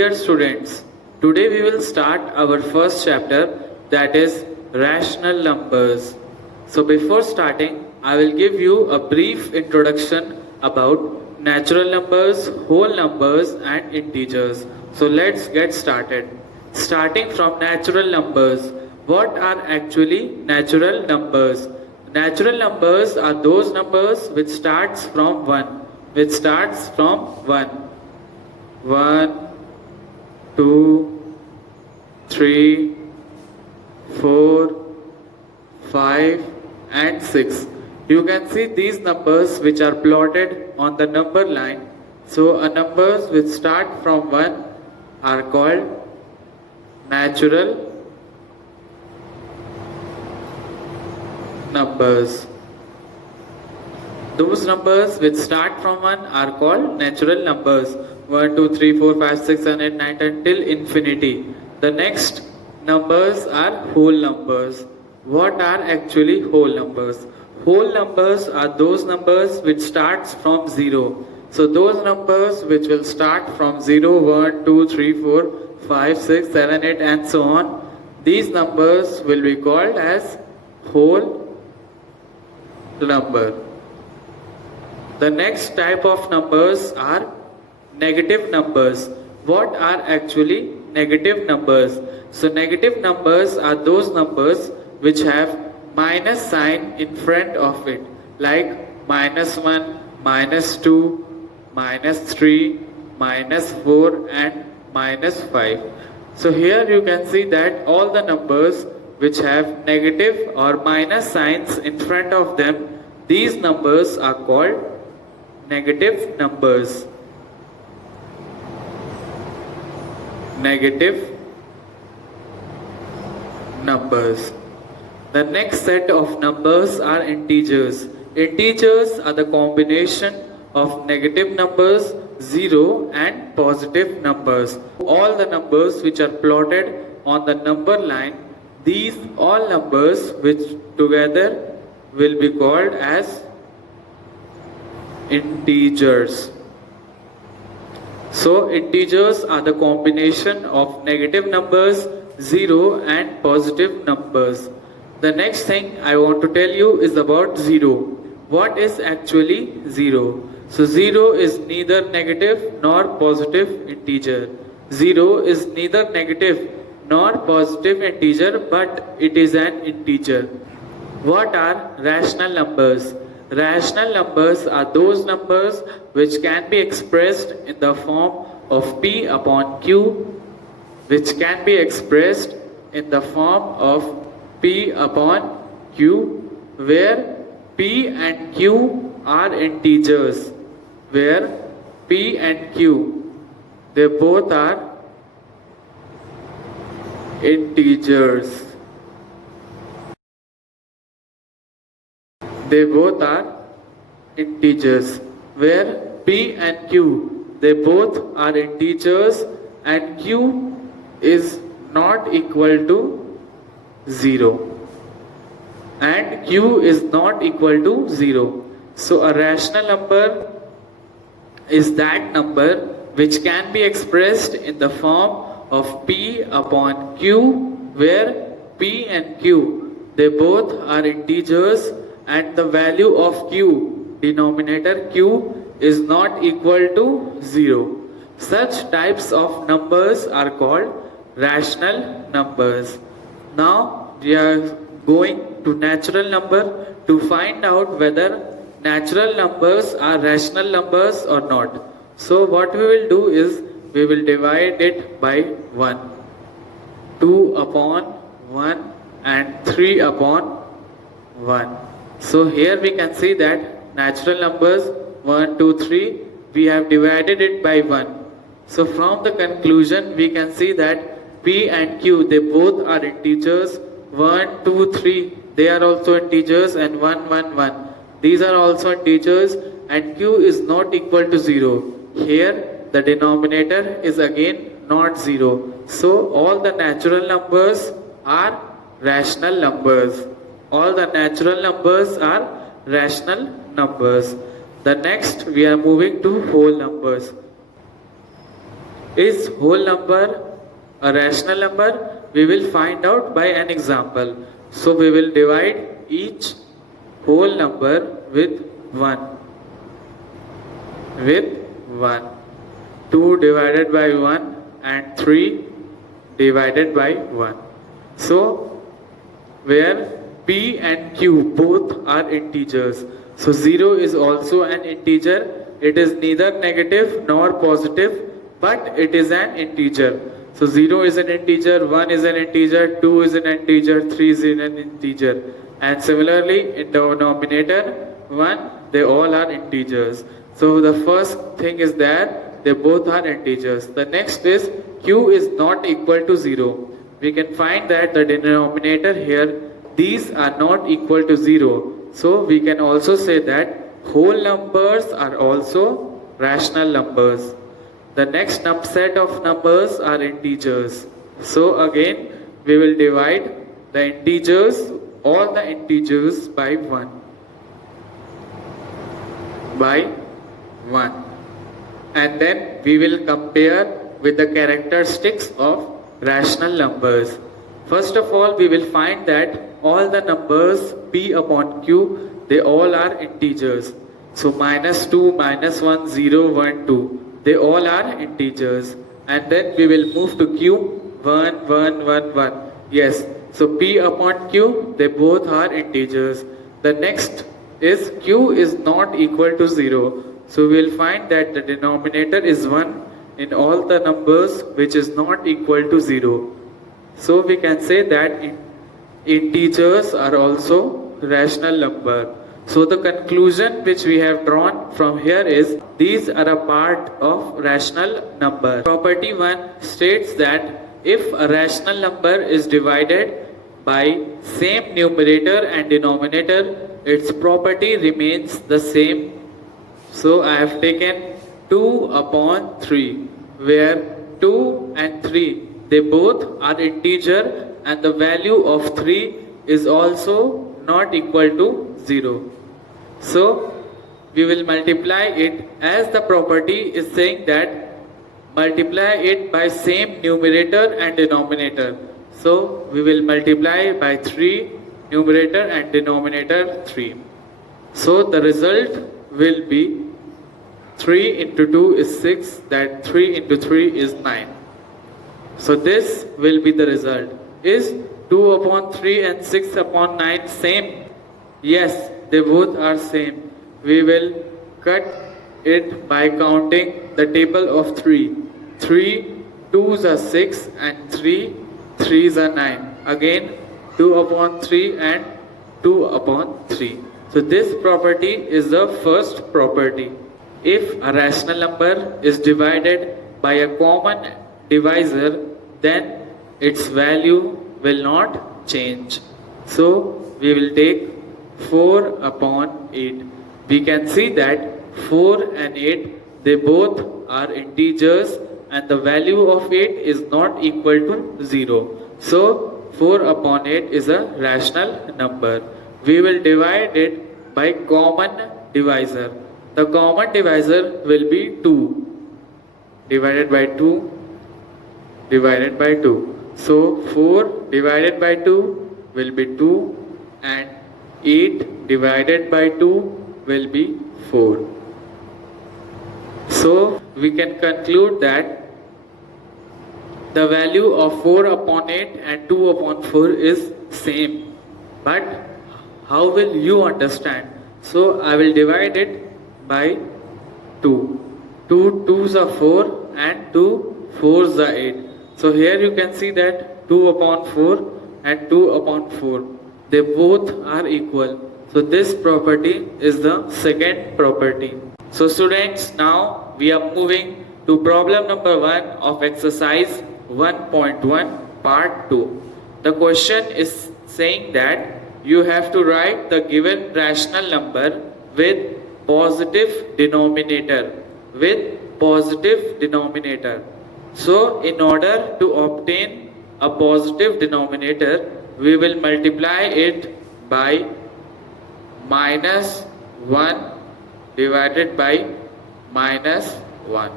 Dear students, today we will start our first chapter, that is rational numbers. So before starting, I will give you a brief introduction about natural numbers, whole numbers and integers. So let's get started. Starting from natural numbers. What are actually natural numbers? Natural numbers are those numbers which starts from 1. Which starts from 1. 1, 2, 3, 4, 5 and 6. You can see these numbers which are plotted on the number line. So numbers which start from 1 are called natural numbers. Those numbers which start from 1 are called natural numbers. 1, 2, 3, 4, 5, 6, 7, 8, 9, 10 till infinity. The next numbers are whole numbers. What are actually whole numbers? Whole numbers are those numbers which starts from 0. So those numbers which will start from 0, 1, 2, 3, 4, 5, 6, 7, 8 and so on. These numbers will be called as whole number. The next type of numbers are negative numbers. What are actually negative numbers? So negative numbers are those numbers which have minus sign in front of it, like -1, -2, -3, -4 and -5. So here you can see that all the numbers which have negative or minus signs in front of them, these numbers are called negative numbers. Negative numbers. The next set of numbers are integers. Integers are the combination of negative numbers, 0 and positive numbers. All the numbers which are plotted on the number line, these all numbers which together will be called as integers. So integers are the combination of negative numbers, 0 and positive numbers. The next thing I want to tell you is about 0. What is actually 0? So 0 is neither negative nor positive integer. 0 is neither negative nor positive integer, but it is an integer. What are rational numbers? Rational numbers are those numbers which can be expressed in the form of P upon Q, which can be expressed in the form of P upon Q, where P and Q are integers, where P and Q, they both are integers. They both are integers, where P and Q, they both are integers and Q is not equal to 0. And Q is not equal to 0. So a rational number is that number which can be expressed in the form of P upon Q, where P and Q, they both are integers and the value of Q, denominator Q, is not equal to 0. Such types of numbers are called rational numbers. Now we are going to natural number to find out whether natural numbers are rational numbers or not. So what we will do is we will divide it by 1. 2 upon 1 and 3 upon 1. So here we can see that natural numbers 1, 2, 3, we have divided it by 1. So from the conclusion we can see that P and Q, they both are integers. 1, 2, 3, they are also integers, and 1, 1, 1. These are also integers and Q is not equal to 0. Here the denominator is again not 0. So all the natural numbers are rational numbers. All the natural numbers are rational numbers. The next we are moving to whole numbers. Is whole number a rational number? We will find out by an example. So we will divide each whole number with 1. With 1. 2 divided by 1 and 3 divided by 1. So where P and Q both are integers. So 0 is also an integer. It is neither negative nor positive, but it is an integer. So 0 is an integer, 1 is an integer, 2 is an integer, 3 is an integer. And similarly in the denominator 1, they all are integers. So the first thing is that they both are integers. The next is Q is not equal to 0. We can find that the denominator here, these are not equal to 0. So we can also say that whole numbers are also rational numbers. The next subset of numbers are integers. So again, we will divide the integers, all the integers by 1. By 1. And then we will compare with the characteristics of rational numbers. First of all, we will find that all the numbers P upon Q, they all are integers. So minus 2, minus 1, 0, 1, 2, they all are integers. And then we will move to Q, 1, 1, 1, 1. Yes, so P upon Q, they both are integers. The next is Q is not equal to 0. So we will find that the denominator is 1 in all the numbers which is not equal to 0. So we can say that integers are also rational number. So the conclusion which we have drawn from here is these are a part of rational number. Property 1 states that if a rational number is divided by same numerator and denominator, its property remains the same. So I have taken 2 upon 3, where 2 and 3, they both are integer and the value of 3 is also not equal to 0. So we will multiply it as the property is saying that multiply it by same numerator and denominator. So we will multiply by 3, numerator and denominator 3. So the result will be 3 into 2 is 6, that 3 into 3 is 9. So this will be the result. Is 2 upon 3 and 6 upon 9 same? Yes, they both are same. We will cut it by counting the table of 3. 3 2s are 6 and 3 3s are 9. Again 2 upon 3 and 2 upon 3. So this property is the first property. If a rational number is divided by a common divisor, then its value will not change. So we will take 4 upon 8. We can see that 4 and 8, they both are integers and the value of 8 is not equal to 0. So 4 upon 8 is a rational number. We will divide it by common divisor. The common divisor will be 2 divided by 2 divided by 2. So 4 divided by 2 will be 2 and 8 divided by 2 will be 4. So we can conclude that the value of 4 upon 8 and 2 upon 4 is same. But how will you understand? So I will divide it by 2. 2 2s are 4 and 2 4s are 8. So here you can see that 2 upon 4 and 2 upon 4, they both are equal. So this property is the second property. So students, now we are moving to problem number 1 of exercise 1.1 part 2. The question is saying that you have to write the given rational number with positive denominator. So in order to obtain a positive denominator, we will multiply it by minus 1 divided by minus 1.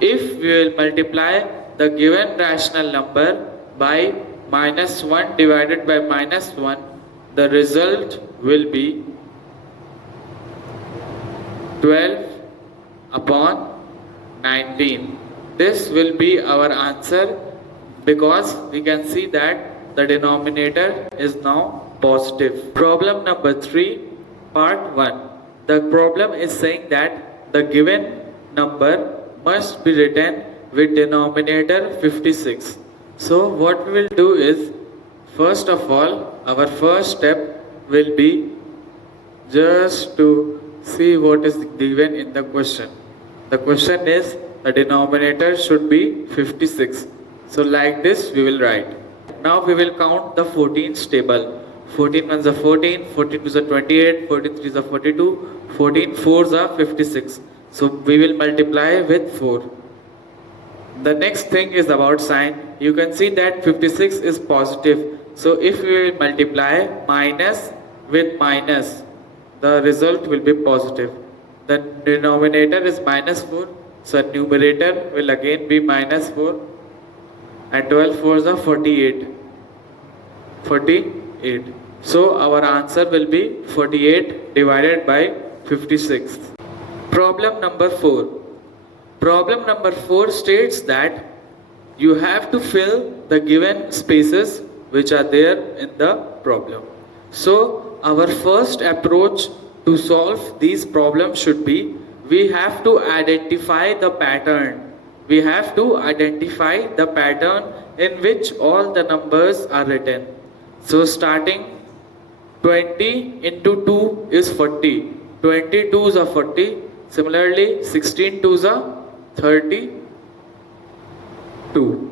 If we will multiply the given rational number by minus 1 divided by minus 1, the result will be 12 upon 19. This will be our answer because we can see that the denominator is now positive. Problem number 3, part 1. The problem is saying that the given number must be written with denominator 56. So what we will do is, first of all, our first step will be just to see what is given in the question. The question is the denominator should be 56. So like this we will write. Now we will count the 14's table. 14 ones are 14, 14 twos are 28, 14 threes are 42, 14 fours are 56. So we will multiply with 4. The next thing is about sign. You can see that 56 is positive. So if we will multiply minus with minus, the result will be positive. The denominator is minus 4. So numerator will again be minus 4. And 12 fours are 48. 48. So our answer will be 48 divided by 56. Problem number 4. Problem number 4 states that you have to fill the given spaces which are there in the problem. So our first approach to solve these problems should be, we have to identify the pattern. We have to identify the pattern in which all the numbers are written. So starting 20 into 2 is 40. 20 twos are 40. Similarly, 16 twos are 32.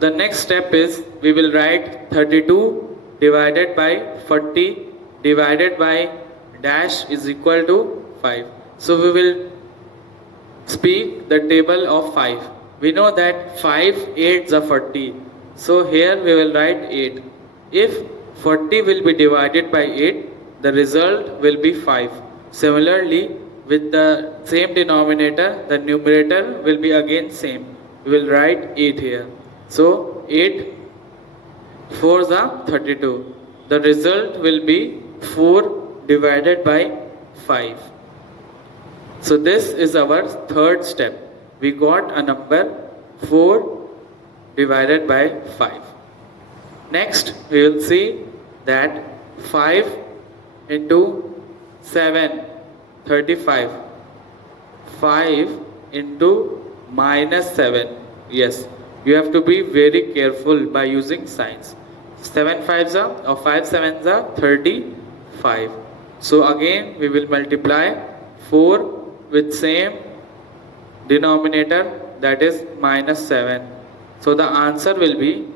The next step is, we will write 32 divided by 40 divided by dash is equal to 5. So we will speak the table of 5. We know that 5 8s are 40. So here we will write 8. If 40 will be divided by 8, the result will be 5. Similarly, with the same denominator, the numerator will be again same. We will write 8 here. So 8 fours are 32. The result will be 4 divided by 5. So this is our third step. We got a number 4 divided by 5. Next we will see that 5 into 7, 35. 5 into minus 7. Yes, you have to be very careful by using signs. 7 5s are, or 5 7s are 35. So again we will multiply 4 with same denominator, that is minus 7. So the answer will be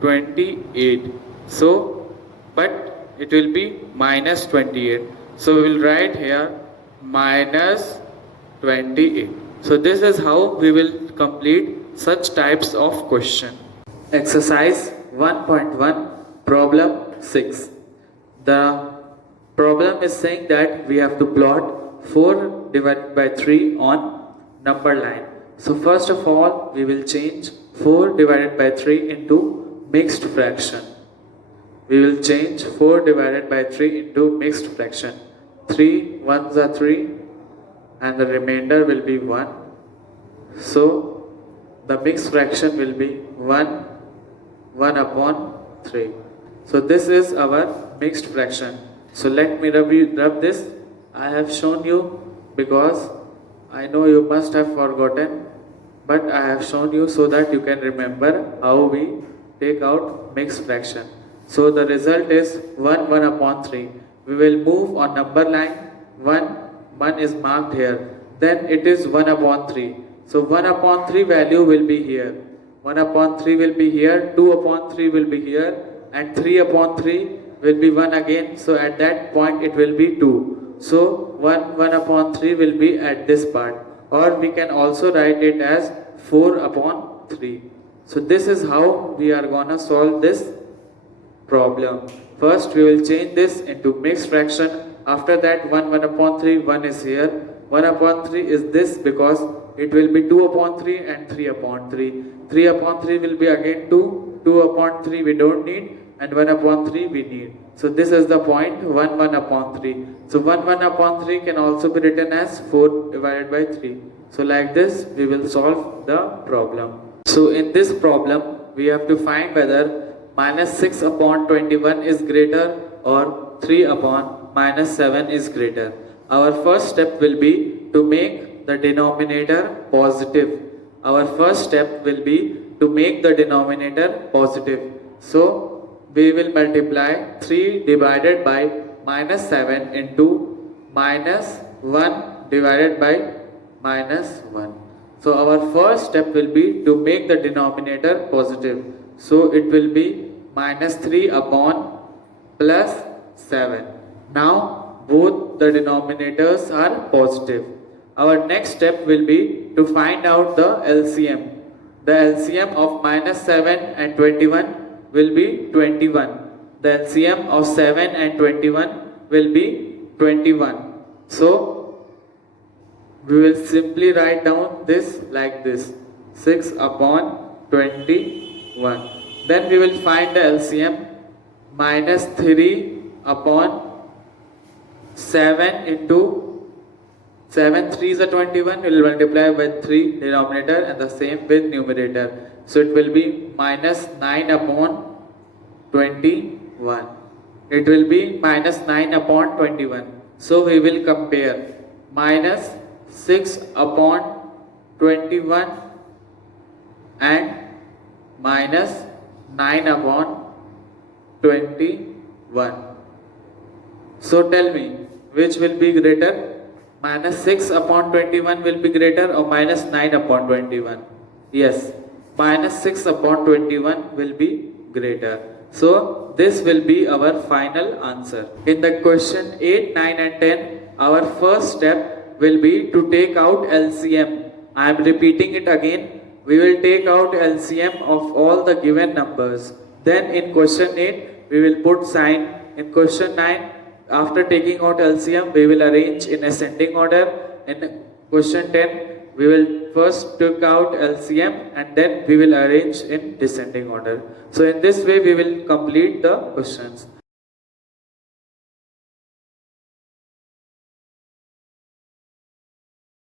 28. So but it will be minus 28. So we will write here minus 28. So this is how we will complete such types of question. Exercise 1.1, problem 6. The problem is saying that we have to plot 4 divided by 3 on number line. So first of all, we will change 4 divided by 3 into mixed fraction. We will change 4 divided by 3 into mixed fraction. 3 ones are 3 and the remainder will be 1. So the mixed fraction will be 1 upon 3. So this is our mixed fraction. So let me rub this. I have shown you because I know you must have forgotten, but I have shown you so that you can remember how we take out mixed fraction. So the result is 1 upon 3. We will move on number line. 1 is marked here. Then it is 1 upon 3. So 1 upon 3 value will be here. 1 upon 3 will be here. 2 upon 3 will be here. And 3 upon 3 will be 1 again. So at that point it will be 2. So 1 upon 3 will be at this part. Or we can also write it as 4 upon 3. So this is how we are gonna solve this problem. First we will change this into mixed fraction. After that 1 upon 3, 1 is here. 1 upon 3 is this because it will be 2 upon 3 and 3 upon 3. 3 upon 3 will be again 2, 2 upon 3 we don't need, and 1 upon 3 we need. So this is the point 1 1 upon 3. So 1 1 upon 3 can also be written as 4 divided by 3. So like this we will solve the problem. So in this problem we have to find whether minus 6 upon 21 is greater or 3 upon minus 7 is greater. Our first step will be to make the denominator positive. Our first step will be to make the denominator positive. So we will multiply 3 divided by minus 7 into minus 1 divided by minus 1. So our first step will be to make the denominator positive. So it will be minus 3 upon plus 7. Now both the denominators are positive. Our next step will be to find out the LCM. The LCM of minus 7 and 21 will be 21. The LCM of 7 and 21 will be 21. So we will simply write down this like this, 6 upon 21. Then we will find the LCM, minus 3 upon 7 into 7 3s are 21, we will multiply with 3 denominator and the same with numerator. So it will be minus 9 upon 21. It will be minus 9 upon 21. So we will compare minus 6 upon 21 and minus 9 upon 21. So tell me, which will be greater? Minus 6 upon 21 will be greater or minus 9 upon 21? Yes, minus 6 upon 21 will be greater. So this will be our final answer. In the question 8, 9 and 10, our first step will be to take out LCM. I am repeating it again. We will take out LCM of all the given numbers. Then in question 8, we will put sign. In question 9, after taking out LCM, we will arrange in ascending order. In question 10, we will first take out LCM and then we will arrange in descending order. So in this way, we will complete the questions.